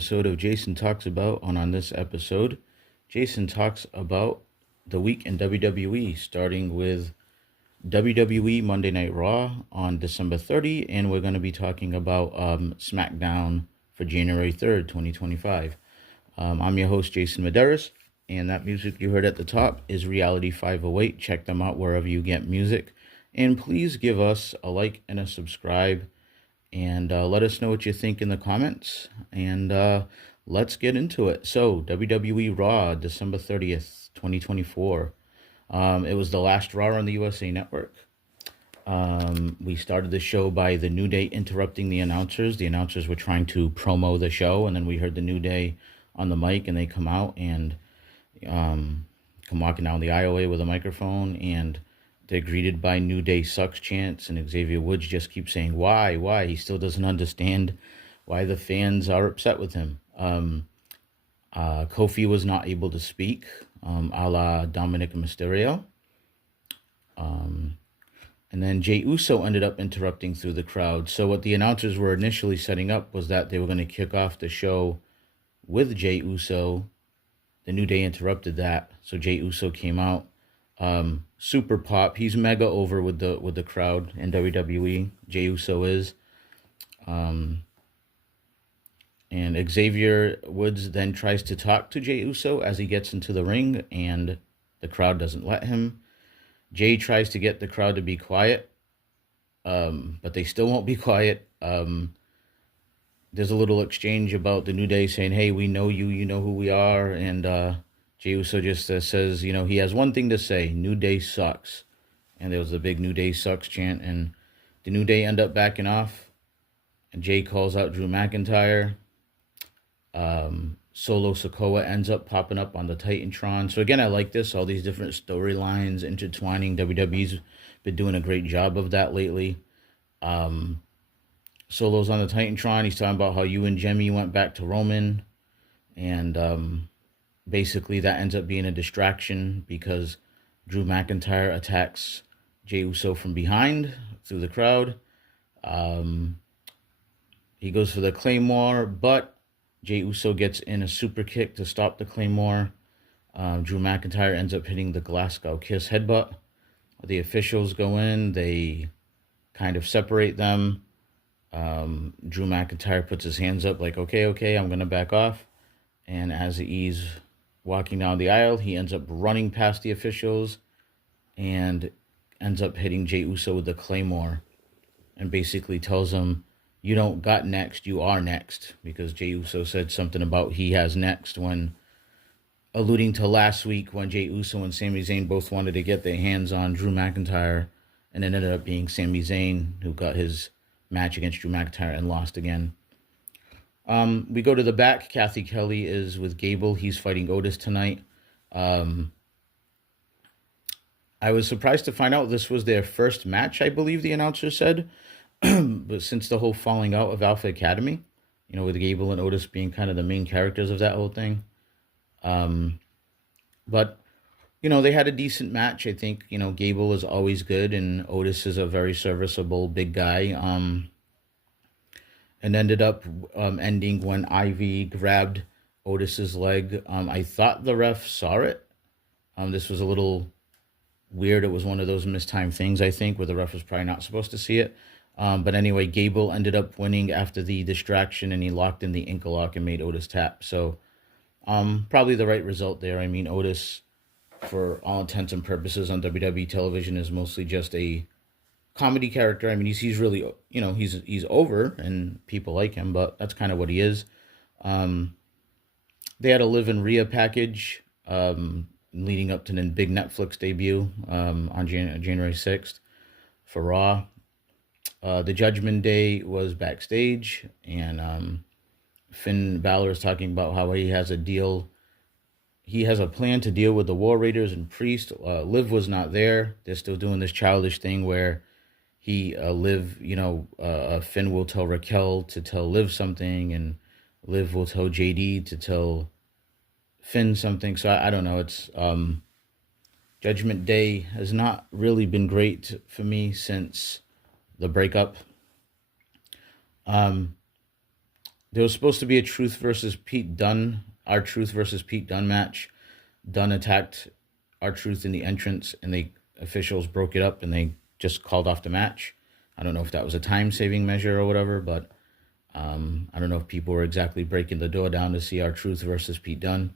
episode of Jason Talks About. On this episode, Jason talks about the week in WWE, starting with WWE Monday Night Raw on December 30, and we're going to be talking about SmackDown for January 3rd, 2025. I'm your host, Jason Medeiros, and that music you heard at the top is Reality 508. Check them out wherever you get music, and please give us a like and a subscribe. And let us know what you think in the comments. And let's get into it. So, WWE Raw, December 30th, 2024. It was the last Raw on the USA Network. We started the show by The New Day interrupting the announcers. The announcers were trying to promo the show. And then we heard The New Day on the mic. And they come out and come walking down the aisleway with a microphone. And they're greeted by New Day sucks chants, and Xavier Woods just keeps saying, why? He still doesn't understand why the fans are upset with him. Kofi was not able to speak, a la Dominic Mysterio. And then Jey Uso ended up interrupting through the crowd. So what the announcers were initially setting up was that they were going to kick off the show with Jey Uso. The New Day interrupted that, so Jey Uso came out. Super pop. He's mega over with the crowd in WWE. Jey Uso is. And Xavier Woods then tries to talk to Jey Uso as he gets into the ring, and the crowd doesn't let him. Jey tries to get the crowd to be quiet, but they still won't be quiet. There's a little exchange about the New Day saying, hey, we know you, you know who we are, and Jey Uso just says, he has one thing to say, New Day sucks. And there was a big New Day sucks chant, and the New Day end up backing off. And Jey calls out Drew McIntyre. Solo Sikoa ends up popping up on the Titantron. So again, I like this, all these different storylines intertwining. WWE's been doing a great job of that lately. Solo's on the Titantron. He's talking about how you and Jemmy went back to Roman. And basically, that ends up being a distraction because Drew McIntyre attacks Jey Uso from behind through the crowd. He goes for the Claymore, but Jey Uso gets in a super kick to stop the Claymore. Drew McIntyre ends up hitting the Glasgow Kiss headbutt. The officials go in. They kind of separate them. Drew McIntyre puts his hands up like, okay, I'm going to back off. And as he's walking down the aisle, he ends up running past the officials and ends up hitting Jey Uso with the Claymore and basically tells him, you don't got next, you are next, because Jey Uso said something about he has next when alluding to last week when Jey Uso and Sami Zayn both wanted to get their hands on Drew McIntyre, and it ended up being Sami Zayn who got his match against Drew McIntyre and lost again. We go to the back. Kathy Kelly is with Gable. He's fighting Otis tonight. I was surprised to find out this was their first match, I believe the announcer said. But since the whole falling out of Alpha Academy, with Gable and Otis being kind of the main characters of that whole thing. But, they had a decent match. I think, Gable is always good, and Otis is a very serviceable big guy. And ended up ending when Ivy grabbed Otis's leg. I thought the ref saw it. This was a little weird. It was one of those mistimed things, I think, where the ref was probably not supposed to see it. But anyway, Gable ended up winning after the distraction, and he locked in the ankle lock and made Otis tap. So probably the right result there. I mean, Otis, for all intents and purposes on WWE television, is mostly just a comedy character. I mean, he's really, he's over and people like him, but that's kind of what he is. They had a Liv and Rhea package leading up to the big Netflix debut on January 6th for Raw. The Judgment Day was backstage, and Finn Balor is talking about how he has a deal. He has a plan to deal with the War Raiders and Priest. Liv was not there. They're still doing this childish thing where Finn will tell Raquel to tell Liv something, and Liv will tell JD to tell Finn something. So I don't know. It's Judgment Day has not really been great for me since the breakup. There was supposed to be a Truth versus Pete Dunne, our Truth versus Pete Dunne match. Dunne attacked our Truth in the entrance, and the officials broke it up, and they just called off the match. I don't know if that was a time-saving measure or whatever, but I don't know if people were exactly breaking the door down to see our Truth versus Pete Dunne.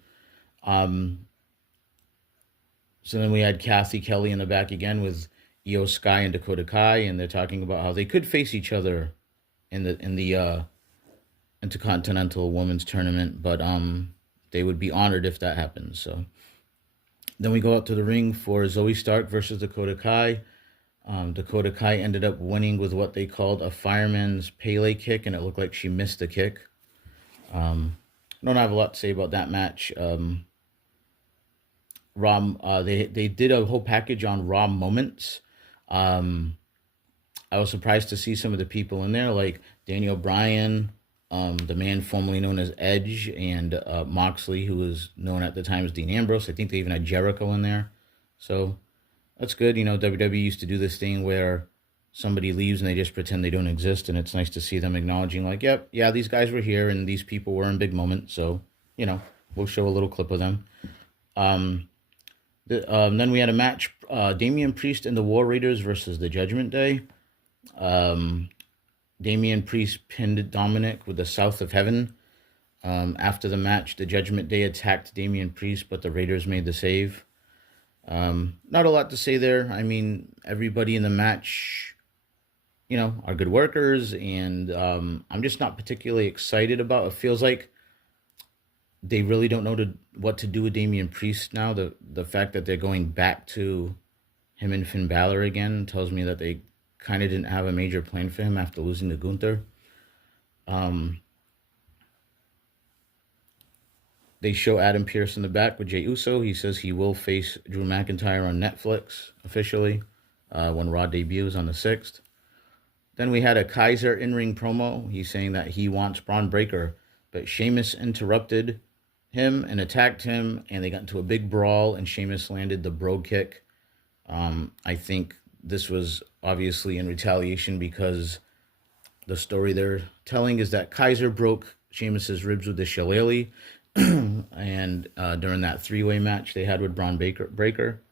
So then we had Kathy Kelly in the back again with Io Sky and Dakota Kai, and they're talking about how they could face each other in the Intercontinental Women's Tournament, but they would be honored if that happens. So then we go out to the ring for Zoe Stark versus Dakota Kai. Dakota Kai ended up winning with what they called a fireman's Pele kick, and it looked like she missed the kick. I don't have a lot to say about that match. They did a whole package on Raw moments. I was surprised to see some of the people in there, like Daniel Bryan, the man formerly known as Edge, and Moxley, who was known at the time as Dean Ambrose. I think they even had Jericho in there. So that's good. You know, WWE used to do this thing where somebody leaves and they just pretend they don't exist, and it's nice to see them acknowledging, like, yep, yeah, these guys were here and these people were in big moments. So, you know, we'll show a little clip of them. Then we had a match, Damian Priest and the War Raiders versus the Judgment Day. Damian Priest pinned Dominic with the South of Heaven. After the match, the Judgment Day attacked Damian Priest, but the Raiders made the save. Not a lot to say there. I mean, everybody in the match, you know, are good workers, and I'm just not particularly excited about it. It feels like they really don't know what to do with Damian Priest now. The fact that they're going back to him and Finn Balor again tells me that they kind of didn't have a major plan for him after losing to Gunther. They show Adam Pearce in the back with Jey Uso. He says he will face Drew McIntyre on Netflix officially when Raw debuts on the 6th. Then we had a Kaiser in-ring promo. He's saying that he wants Braun Breaker, but Sheamus interrupted him and attacked him, and they got into a big brawl, and Sheamus landed the Brogue Kick. I think this was obviously in retaliation because the story they're telling is that Kaiser broke Sheamus's ribs with the shillelagh, and during that three-way match they had with Braun Breaker.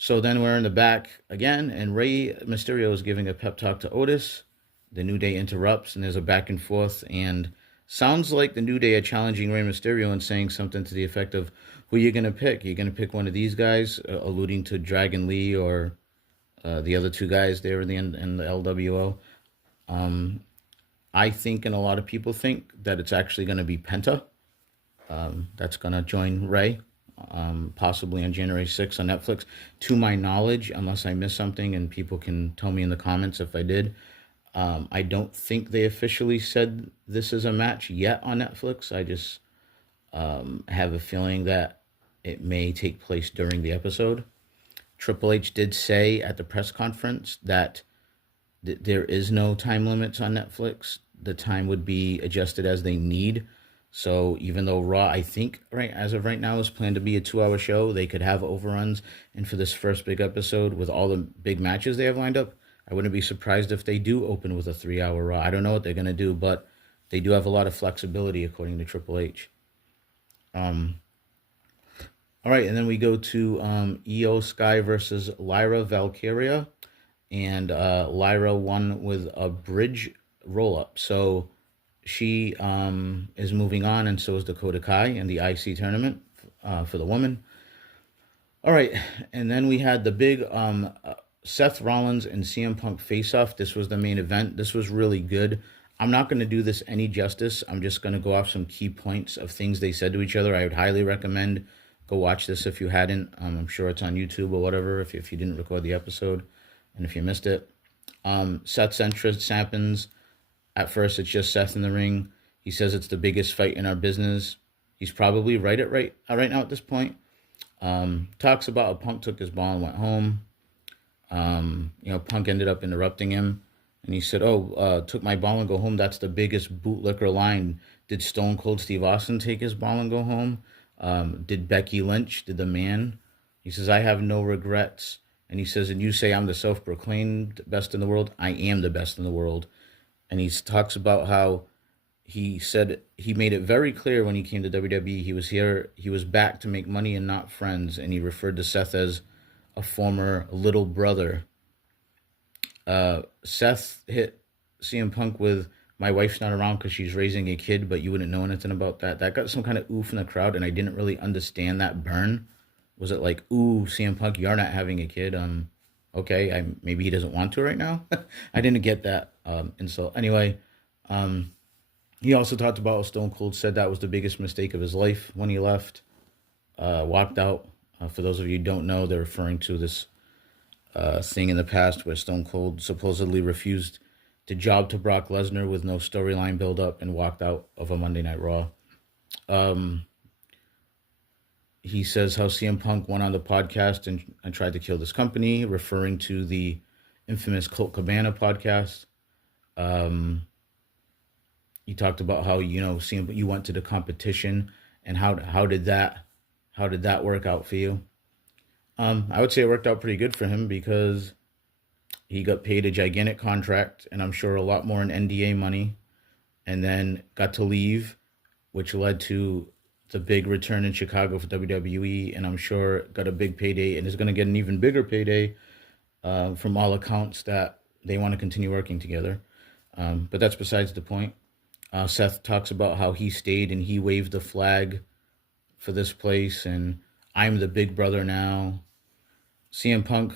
So then we're in the back again, and Rey Mysterio is giving a pep talk to Otis. The New Day interrupts, and there's a back and forth, and sounds like the New Day are challenging Rey Mysterio and saying something to the effect of, who are you going to pick? You're going to pick one of these guys, alluding to Dragon Lee or the other two guys there in the LWO. I think, and a lot of people think, that it's actually going to be Penta. That's going to join Rey, possibly on January 6th on Netflix. To my knowledge, unless I missed something, and people can tell me in the comments if I did, I don't think they officially said this is a match yet on Netflix. I just have a feeling that it may take place during the episode. Triple H did say at the press conference that there is no time limits on Netflix. The time would be adjusted as they need. So even though Raw, I think, right as of right now, is planned to be a 2-hour show, they could have overruns. And for this first big episode, with all the big matches they have lined up, I wouldn't be surprised if they do open with a 3-hour Raw. I don't know what they're going to do, but they do have a lot of flexibility, according to Triple H. All right, and then we go to Io Sky versus Lyra Valkyria. And Lyra won with a bridge roll-up. So she is moving on, and so is Dakota Kai in the IC tournament for the woman. All right, and then we had the big Seth Rollins and CM Punk face-off. This was the main event. This was really good. I'm not going to do this any justice. I'm just going to go off some key points of things they said to each other. I would highly recommend go watch this if you hadn't. I'm sure it's on YouTube or whatever if you didn't record the episode and if you missed it. Seth's entrance happens. At first, it's just Seth in the ring. He says it's the biggest fight in our business. He's probably right now at this point. Talks about how Punk took his ball and went home. Punk ended up interrupting him. And he said, took my ball and go home. That's the biggest bootlicker line. Did Stone Cold Steve Austin take his ball and go home? Did Becky Lynch? Did the man? He says, I have no regrets. And he says, and you say I'm the self-proclaimed best in the world? I am the best in the world. and he talks about how he said he made it very clear when he came to WWE he was back to make money and not friends, and he referred to Seth as a former little brother. Seth hit CM Punk with "My wife's not around because she's raising a kid, but you wouldn't know anything about that." That got some kind of oof in the crowd, and I didn't really understand that burn. Was it like, "Ooh, CM Punk, you're not having a kid"? Okay, maybe he doesn't want to right now. I didn't get that insult. Anyway, he also talked about how Stone Cold said that was the biggest mistake of his life when he left, walked out. For those of you who don't know, they're referring to this thing in the past where Stone Cold supposedly refused to job to Brock Lesnar with no storyline build up and walked out of a Monday Night Raw. He says how CM Punk went on the podcast and tried to kill this company, referring to the infamous Colt Cabana podcast. He talked about how, CM, you went to the competition, and how did that work out for you? I would say it worked out pretty good for him because he got paid a gigantic contract, and I'm sure a lot more in NDA money, and then got to leave, which led to the big return in Chicago for WWE, and I'm sure got a big payday and is going to get an even bigger payday from all accounts that they want to continue working together. But that's besides the point. Seth talks about how he stayed and he waved the flag for this place, and I'm the big brother now. CM Punk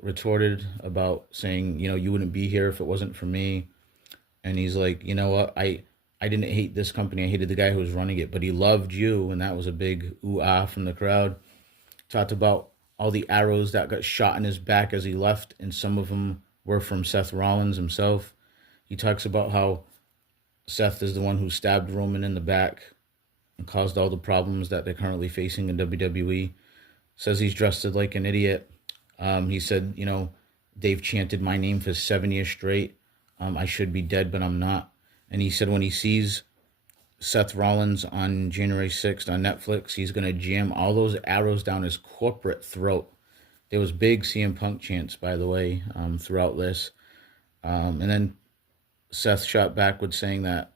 retorted about saying, you wouldn't be here if it wasn't for me. And he's like, you know what? I didn't hate this company. I hated the guy who was running it, but he loved you. And that was a big ooh-ah from the crowd. Talked about all the arrows that got shot in his back as he left, and some of them were from Seth Rollins himself. He talks about how Seth is the one who stabbed Roman in the back and caused all the problems that they're currently facing in WWE. Says he's dressed like an idiot. He said, they've chanted my name for 7 years straight. I should be dead, but I'm not. And he said when he sees Seth Rollins on January 6th on Netflix, he's going to jam all those arrows down his corporate throat. There was big CM Punk chants, by the way, throughout this. And then Seth shot backward saying that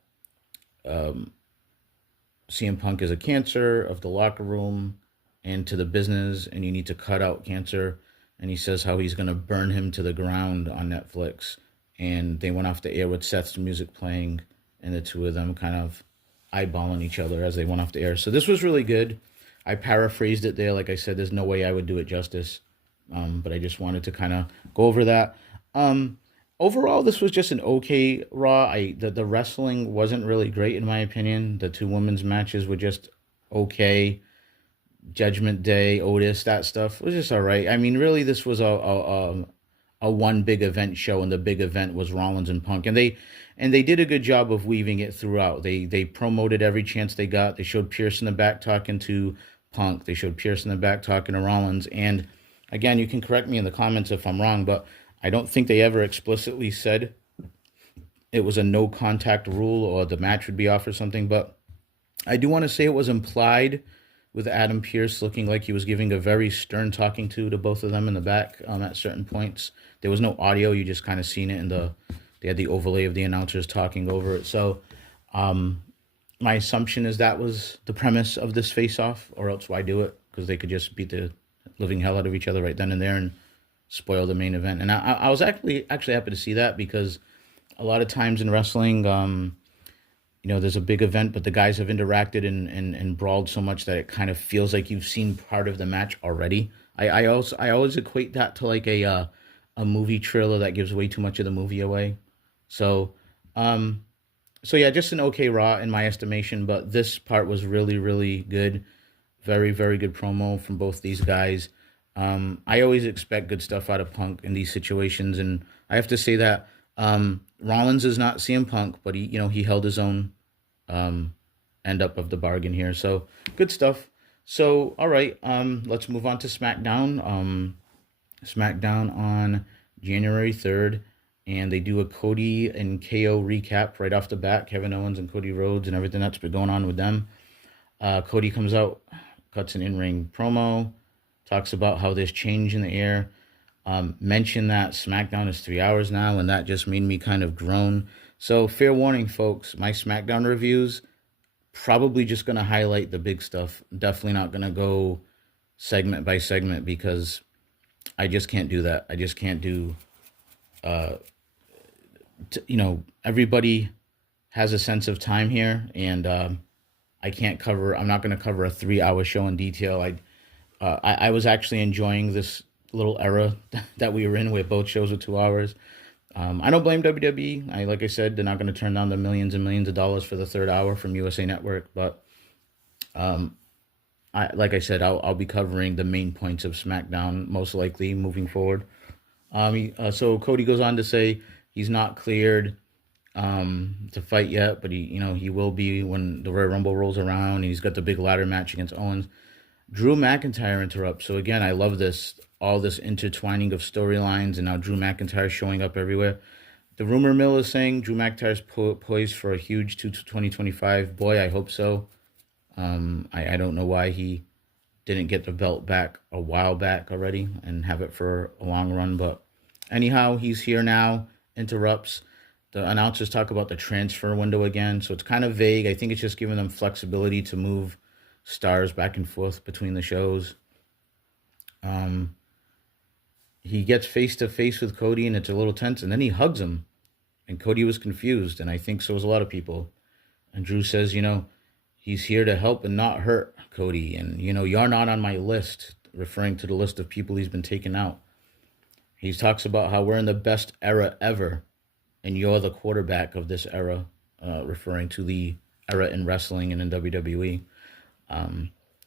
CM Punk is a cancer of the locker room and to the business, and you need to cut out cancer. And he says how he's going to burn him to the ground on Netflix. And they went off the air with Seth's music playing, and the two of them kind of eyeballing each other as they went off the air. So this was really good. I paraphrased it there. Like I said, there's no way I would do it justice. But I just wanted to kind of go over that. Overall, this was just an okay Raw. The wrestling wasn't really great in my opinion. The two women's matches were just okay. Judgment Day, Otis, that stuff was just all right. I mean, really, this was a one big event show, and the big event was Rollins and Punk, and they did a good job of weaving it throughout. They promoted every chance they got. They showed Pierce in the back talking to Punk. They showed Pierce in the back talking to Rollins. And again, you can correct me in the comments if I'm wrong, but I don't think they ever explicitly said it was a no contact rule or the match would be off or something. But I do want to say it was implied, with Adam Pearce looking like he was giving a very stern talking to both of them in the back at certain points. There was no audio. You just kind of seen it they had the overlay of the announcers talking over it. So my assumption is that was the premise of this face-off, or else why do it? Because they could just beat the living hell out of each other right then and there and spoil the main event. And I was actually happy to see that, because a lot of times in wrestling, there's a big event, but the guys have interacted and brawled so much that it kind of feels like you've seen part of the match already. I always equate that to like a movie trailer that gives way too much of the movie away. So yeah, just an okay Raw in my estimation, but this part was really, really good. Very, very good promo from both these guys. I always expect good stuff out of Punk in these situations, and I have to say that Rollins is not CM Punk, but he held his own end up of the bargain here. So good stuff. So all right, let's move on to SmackDown. SmackDown on January 3rd, and they do a Cody and KO recap right off the bat. Kevin Owens and Cody Rhodes and everything that's been going on with them. Cody comes out, cuts an in-ring promo, talks about how there's change in the air. Mentioned that SmackDown is 3 hours now, and that just made me kind of groan. So fair warning, folks, my SmackDown reviews probably just going to highlight the big stuff. Definitely not going to go segment by segment because I just can't do that. I just can't do, everybody has a sense of time here, and I'm not going to cover a 3 hour show in detail. I was actually enjoying this little era that we were in where both shows were 2 hours. I don't blame WWE. Like I said, they're not going to turn down the millions and millions of dollars for the third hour from USA Network. But like I said, I'll be covering the main points of SmackDown most likely moving forward. So Cody goes on to say he's not cleared to fight yet, but he will be when the Royal Rumble rolls around. And he's got the big ladder match against Owens. Drew McIntyre interrupts. So again, I love all this intertwining of storylines, and now Drew McIntyre showing up everywhere. The rumor mill is saying Drew McIntyre's poised for a huge 2025. Boy, I hope so. I don't know why he didn't get the belt back a while back already and have it for a long run. But anyhow, he's here now, interrupts. The announcers talk about the transfer window again. So it's kind of vague. I think it's just giving them flexibility to move stars back and forth between the shows. He gets face to face with Cody, and it's a little tense, and then he hugs him, and Cody was confused, and I think so was a lot of people. And Drew says, he's here to help and not hurt, Cody, and you're not on my list, referring to the list of people he's been taking out. He talks about how we're in the best era ever, and you're the quarterback of this era, referring to the era in wrestling and in WWE.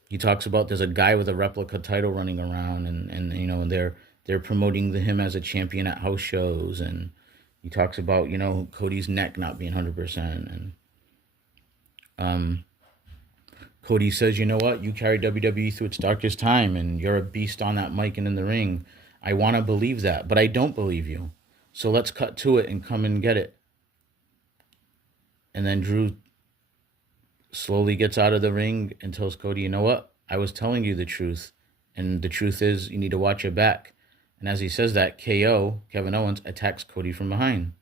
He talks about there's a guy with a replica title running around, and they're promoting him as a champion at house shows, and he talks about Cody's neck not being 100%, and Cody says, you know what, you carried WWE through its darkest time, and you're a beast on that mic and in the ring. I want to believe that, but I don't believe you. So let's cut to it and come and get it. And then Drew slowly gets out of the ring and tells Cody, you know what? I was telling you the truth. And the truth is you need to watch your back. And as he says that, KO, Kevin Owens, attacks Cody from behind.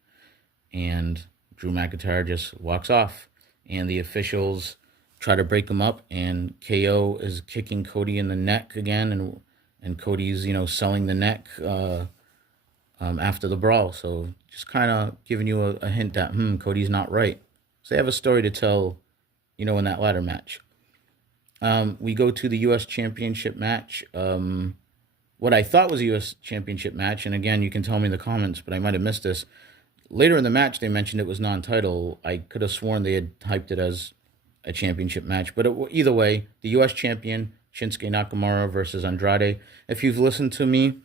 And Drew McIntyre just walks off. And the officials try to break him up. And KO is kicking Cody in the neck again. And Cody's, selling the neck after the brawl. So just kind of giving you a hint that, Cody's not right. So they have a story to tell, in that ladder match. We go to the U.S. Championship match. What I thought was a U.S. Championship match, and again, you can tell me in the comments, but I might have missed this. Later in the match, they mentioned it was non-title. I could have sworn they had hyped it as a championship match. But either way, the U.S. champion, Shinsuke Nakamura versus Andrade. If you've listened to me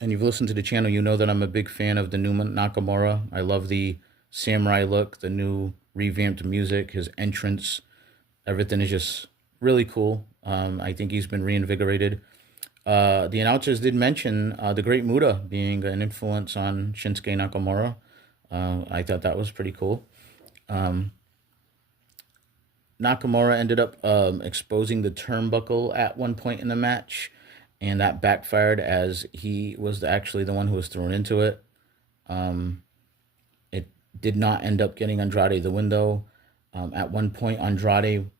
and you've listened to the channel, you know that I'm a big fan of the new Nakamura. I love the samurai look, the new revamped music, his entrance. Everything is just really cool. I think he's been reinvigorated. The announcers did mention the Great Muta being an influence on Shinsuke Nakamura. I thought that was pretty cool. Nakamura ended up exposing the turnbuckle at one point in the match, and that backfired as he was actually the one who was thrown into it. It did not end up getting Andrade the window. At one point, Andrade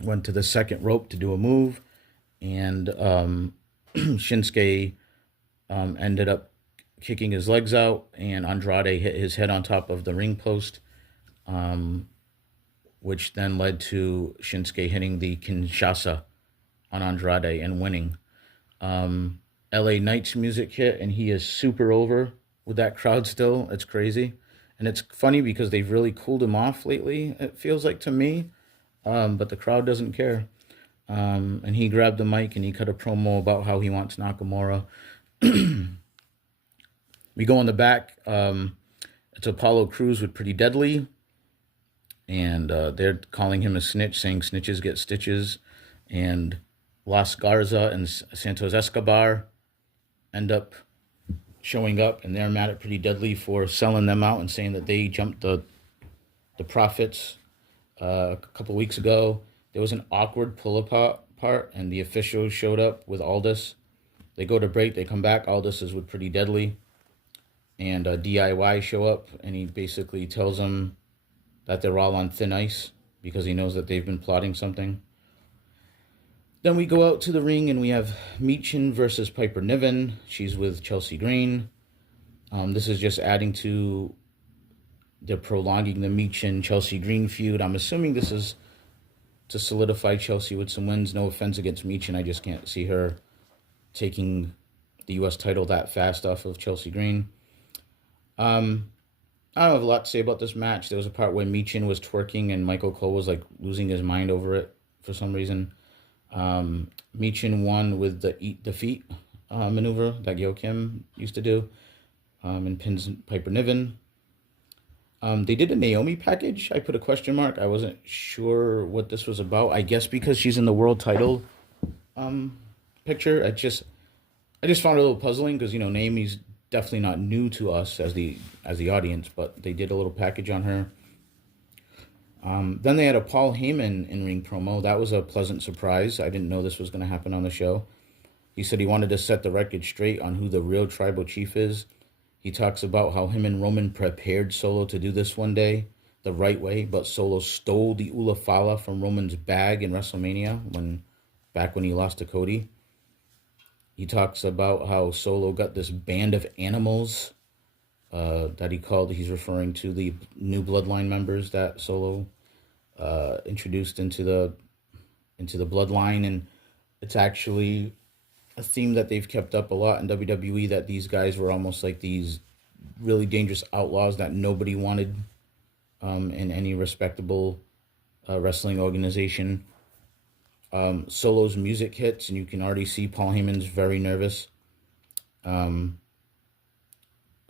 went to the second rope to do a move, and Shinsuke ended up kicking his legs out, and Andrade hit his head on top of the ring post, which then led to Shinsuke hitting the Kinshasa on Andrade and winning. LA Knight's music hit, and he is super over with that crowd still. It's crazy. And it's funny because they've really cooled him off lately, it feels like to me. But the crowd doesn't care. And he grabbed the mic and he cut a promo about how he wants Nakamura. We go in the back. It's Apollo Crews with Pretty Deadly. And they're calling him a snitch, saying snitches get stitches. And Las Garza and Santos Escobar end up showing up, and they're mad at Pretty Deadly for selling them out and saying that they jumped the profits. A couple weeks ago, there was an awkward pull-apart part, and the officials showed up with Aldis. They go to break, they come back. Aldis is with Pretty Deadly. and DIY show up, and he basically tells them that they're all on thin ice because he knows that they've been plotting something. Then we go out to the ring and we have Meechin versus Piper Niven. She's with Chelsea Green. This is just adding to, they're prolonging the Meechin-Chelsea Green feud. I'm assuming this is to solidify Chelsea with some wins. No offense against Meechin, I just can't see her taking the U.S. title that fast off of Chelsea Green. I don't have a lot to say about this match. There was a part where Meechin was twerking and Michael Cole was like losing his mind over it for some reason. Meechin won with the eat the feet maneuver that Yo Kim used to do, and pins Piper Niven. They did a Naomi package. I put a question mark. I wasn't sure what this was about. I guess because she's in the world title picture. I just found it a little puzzling because, you know, Naomi's definitely not new to us as the audience, but they did a little package on her. Then they had a Paul Heyman in-ring promo. That was a pleasant surprise. I didn't know this was going to happen on the show. He said he wanted to set the record straight on who the real tribal chief is. He talks about how him and Roman prepared Solo to do this one day the right way, but Solo stole the Ula Fala from Roman's bag in WrestleMania back when he lost to Cody. He talks about how Solo got this band of animals that he's referring to the new bloodline members that Solo introduced into the bloodline, and it's actually a theme that they've kept up a lot in WWE, that these guys were almost like these really dangerous outlaws that nobody wanted in any respectable wrestling organization. Solo's music hits, and you can already see Paul Heyman's very nervous.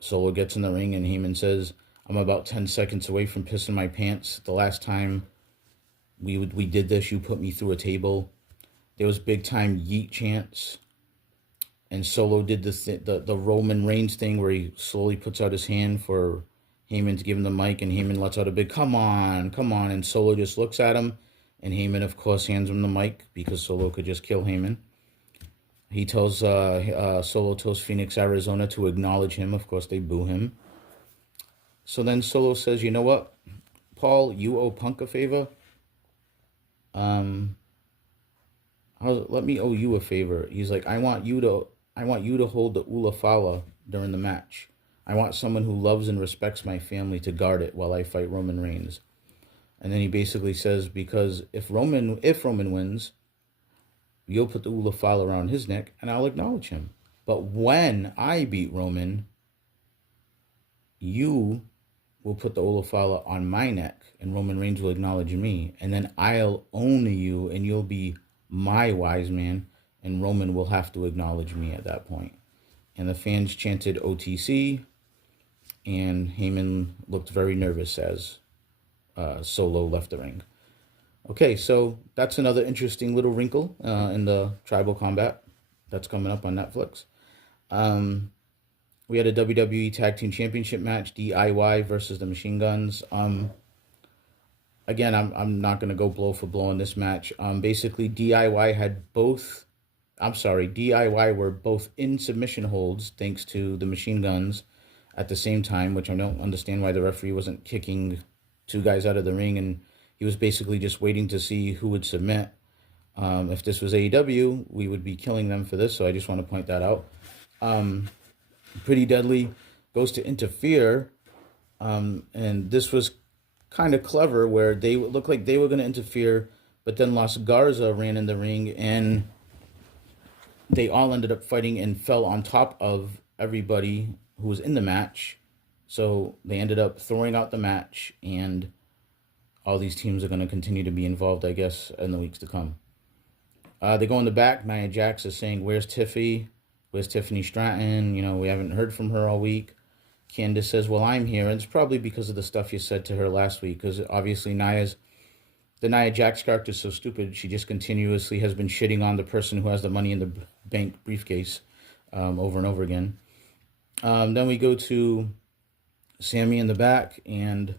Solo gets in the ring, and Heyman says, "I'm about 10 seconds away from pissing my pants. The last time we did this, you put me through a table." There was big time yeet chants, and Solo did the Roman Reigns thing where he slowly puts out his hand for Heyman to give him the mic, and Heyman lets out a big "come on, come on," and Solo just looks at him, and Heyman, of course, hands him the mic because Solo could just kill Heyman. He tells Solo tells Phoenix, Arizona to acknowledge him. Of course, they boo him. So then Solo says, "You know what, Paul, you owe Punk a favor. Let me owe you a favor." He's like, I want you to hold the Ula Fala during the match. I want someone who loves and respects my family to guard it while I fight Roman Reigns." And then he basically says, because if Roman wins, you'll put the Ula Fala around his neck, and I'll acknowledge him. But when I beat Roman, you will put the Ula Fala on my neck, and Roman Reigns will acknowledge me. And then I'll own you, and you'll be my wise man, and Roman will have to acknowledge me at that point. And the fans chanted OTC, and Heyman looked very nervous as Solo left the ring. Okay, so that's another interesting little wrinkle in the tribal combat that's coming up on Netflix. We had a WWE Tag Team Championship match, DIY versus the Machine Guns. Again, I'm not going to go blow for blow in this match. Basically, DIY were both in submission holds thanks to the Machine Guns at the same time, which I don't understand why the referee wasn't kicking two guys out of the ring, and he was basically just waiting to see who would submit. If this was AEW, we would be killing them for this, so I just want to point that out. Pretty Deadly goes to interfere, and this was kind of clever where they looked like they were going to interfere, but then Los Garza ran in the ring, and they all ended up fighting and fell on top of everybody who was in the match. So they ended up throwing out the match, and all these teams are going to continue to be involved, I guess, in the weeks to come. They go in the back. Nia Jax is saying, "Where's Tiffy? Where's Tiffany Stratton? You know, we haven't heard from her all week." Candice says, "Well, I'm here." And it's probably because of the stuff you said to her last week, because obviously the Nia Jax character is so stupid. She just continuously has been shitting on the person who has the money in the bank briefcase over and over again. Then we go to Sammy in the back, and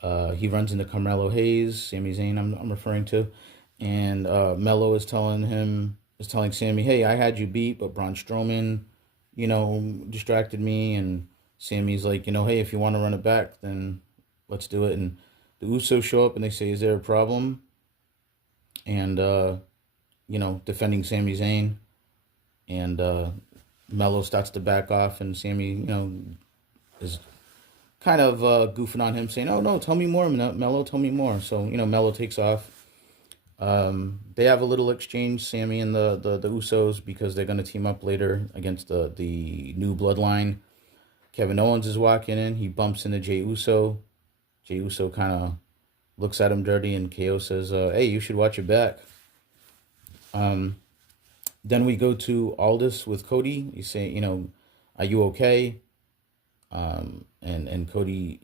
he runs into Carmelo Hayes, Sami Zayn I'm referring to, and Mello is telling Sammy, "Hey, I had you beat, but Braun Strowman, distracted me." And Sammy's like, hey, if you want to run it back, then let's do it. And the Usos show up and they say, is there a problem? And, defending Sami Zayn. And Mello starts to back off, and Sammy, is kind of goofing on him, saying, "Oh no, tell me more, Mello, tell me more." So Mello takes off. They have a little exchange, Sammy and the Usos, because they're gonna team up later against the new Bloodline. Kevin Owens is walking in. He bumps into Jey Uso. Jey Uso kind of looks at him dirty, and KO says, "Hey, you should watch your back." Then we go to Aldis with Cody. He's saying, "Are you okay?" And Cody,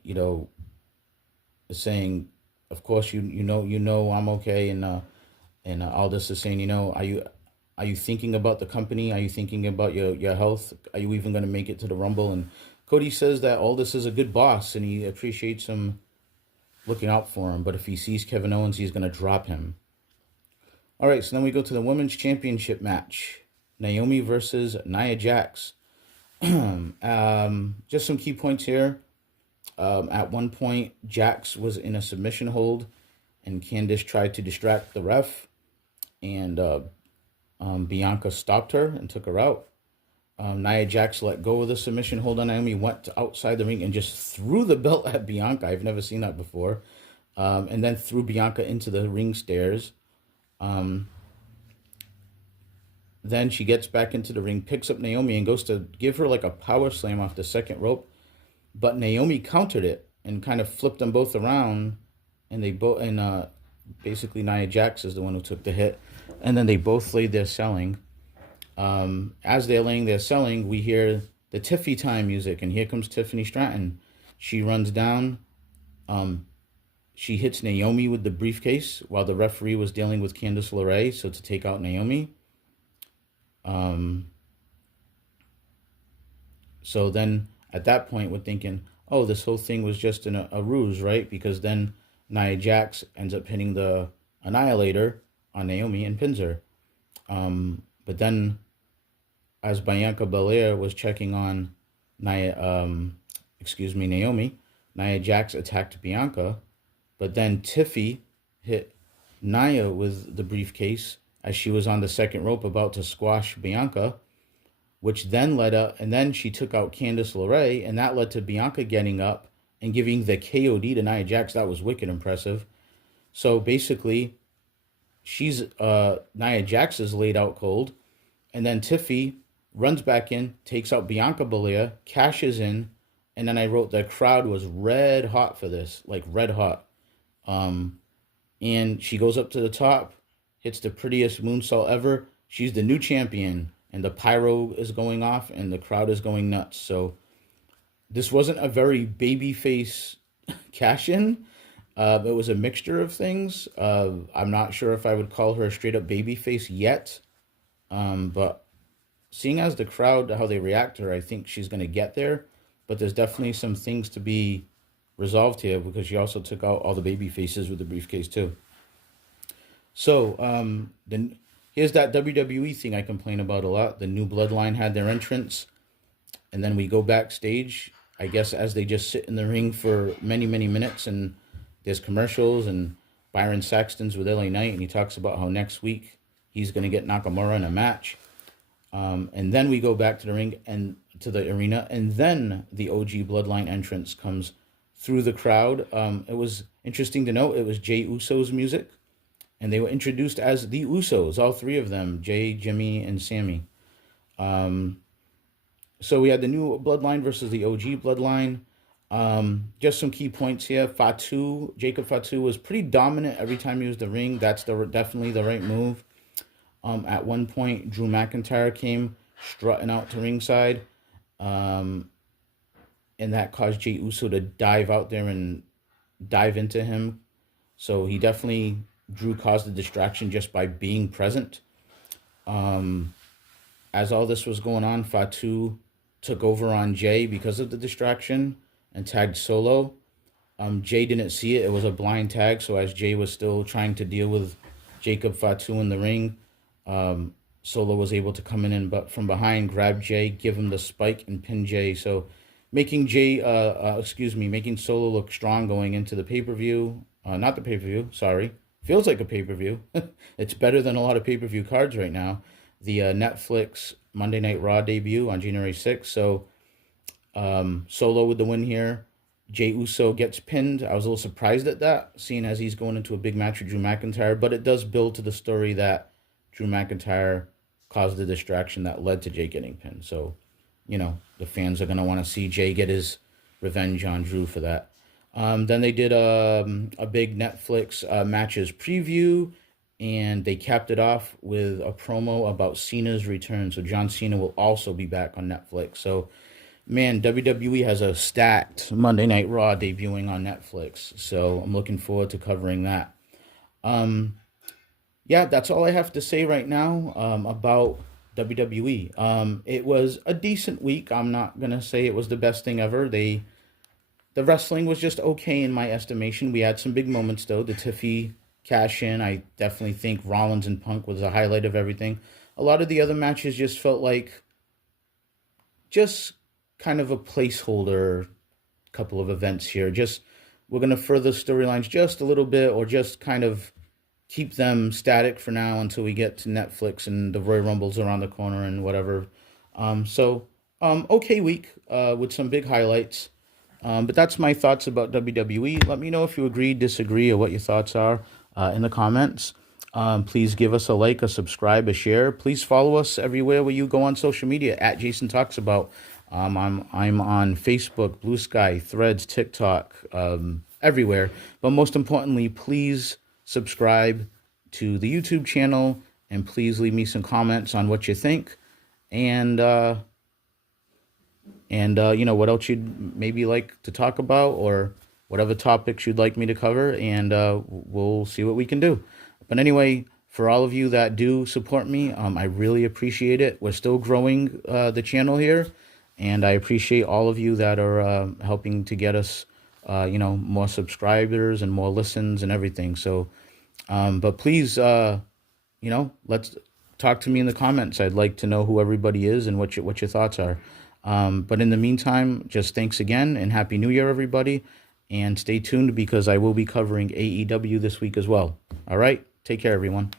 is saying, "Of course you know I'm okay." And Aldis is saying, are you thinking about the company? Are you thinking about your health? Are you even going to make it to the Rumble? And Cody says that Aldis is a good boss and he appreciates him looking out for him. But if he sees Kevin Owens, he's going to drop him. All right, so then we go to the Women's Championship match. Naomi versus Nia Jax. Just some key points here. At one point, Jax was in a submission hold, and Candice tried to distract the ref, and Bianca stopped her and took her out. Nia Jax let go of the submission hold on Naomi, went outside the ring, and just threw the belt at Bianca. I've never seen that before. And then threw Bianca into the ring stairs. Then she gets back into the ring, picks up Naomi, and goes to give her like a power slam off the second rope. But Naomi countered it and kind of flipped them both around. And basically Nia Jax is the one who took the hit. And then they both laid there selling. As they're laying there selling, we hear the Tiffy time music. And here comes Tiffany Stratton. She runs down. She hits Naomi with the briefcase while the referee was dealing with Candice LeRae, so to take out Naomi. So then at that point we're thinking, oh, this whole thing was just a ruse, right? Because then Nia Jax ends up hitting the Annihilator on Naomi and pins her. But then as Bianca Belair was checking on Naomi, Nia Jax attacked Bianca. But then Tiffy hit Nia with the briefcase as she was on the second rope about to squash Bianca, which then led up, and then she took out Candice LeRae, and that led to Bianca getting up and giving the KOD to Nia Jax. That was wicked impressive. So basically, Nia Jax is laid out cold, and then Tiffy runs back in, takes out Bianca Belair, cashes in, and then I wrote the crowd was red hot for this, like red hot. And she goes up to the top, hits the prettiest moonsault ever. She's the new champion, and the pyro is going off, and the crowd is going nuts. So this wasn't a very babyface cash-in. It was a mixture of things. I'm not sure if I would call her a straight-up babyface yet. But seeing as the crowd, how they react to her, I think she's going to get there. But there's definitely some things to be resolved here because she also took out all the baby faces with the briefcase too. So then here's that WWE thing I complain about a lot. The new Bloodline had their entrance, and then we go backstage, I guess, as they just sit in the ring for many, many minutes, and there's commercials, and Byron Saxton's with LA Knight, and he talks about how next week he's going to get Nakamura in a match. And then we go back to the ring and to the arena, and then the OG Bloodline entrance comes through the crowd. It was interesting to note it was Jey Uso's music, and they were introduced as the Usos, all three of them, Jey, Jimmy, and Sammy. So we had the new Bloodline versus the OG Bloodline. Just some key points here. Jacob Fatu was pretty dominant every time he was in the ring. That's definitely the right move. At one point, Drew McIntyre came strutting out to ringside. And that caused Jey Uso to dive out there and dive into him. So Drew caused the distraction just by being present. As all this was going on, Fatu took over on Jey because of the distraction and tagged Solo. Jey didn't see it. It was a blind tag. So as Jey was still trying to deal with Jacob Fatu in the ring, Solo was able to come in and from behind, grab Jey, give him the spike, and pin Jey. So making making Solo look strong going into the pay-per-view. Not the pay-per-view, sorry. Feels like a pay-per-view. It's better than a lot of pay-per-view cards right now. The Netflix Monday Night Raw debut on January 6th. So Solo with the win here. Jey Uso gets pinned. I was a little surprised at that, seeing as he's going into a big match with Drew McIntyre. But it does build to the story that Drew McIntyre caused the distraction that led to Jey getting pinned. So, the fans are going to want to see Jey get his revenge on Drew for that. Then they did a big Netflix matches preview, and they capped it off with a promo about Cena's return. So John Cena will also be back on Netflix. So, man, WWE has a stacked Monday Night Raw debuting on Netflix. So I'm looking forward to covering that. Yeah, that's all I have to say right now about WWE. It was a decent week. I'm not gonna say it was the best thing ever. The wrestling was just okay in my estimation. We had some big moments though. The Tiffy cash in, I definitely think Rollins and Punk was the highlight of everything. A lot of the other matches just felt like just kind of a placeholder couple of events here. Just we're gonna further storylines just a little bit, or just kind of keep them static for now until we get to Netflix and the Royal Rumbles around the corner and whatever. Okay week with some big highlights. But that's my thoughts about WWE. Let me know if you agree, disagree, or what your thoughts are in the comments. Please give us a like, a subscribe, a share. Please follow us everywhere where you go on social media at Jason Talks About. I'm on Facebook, Blue Sky, Threads, TikTok, everywhere. But most importantly, please subscribe to the YouTube channel, and please leave me some comments on what you think, and what else you'd maybe like to talk about, or whatever topics you'd like me to cover, and we'll see what we can do. But anyway, for all of you that do support me, I really appreciate it. We're still growing the channel here, and I appreciate all of you that are helping to get us more subscribers and more listens and everything. So, but please, let's talk to me in the comments. I'd like to know who everybody is and what your thoughts are. But in the meantime, just thanks again, and Happy New Year, everybody. And stay tuned, because I will be covering AEW this week as well. All right. Take care, everyone.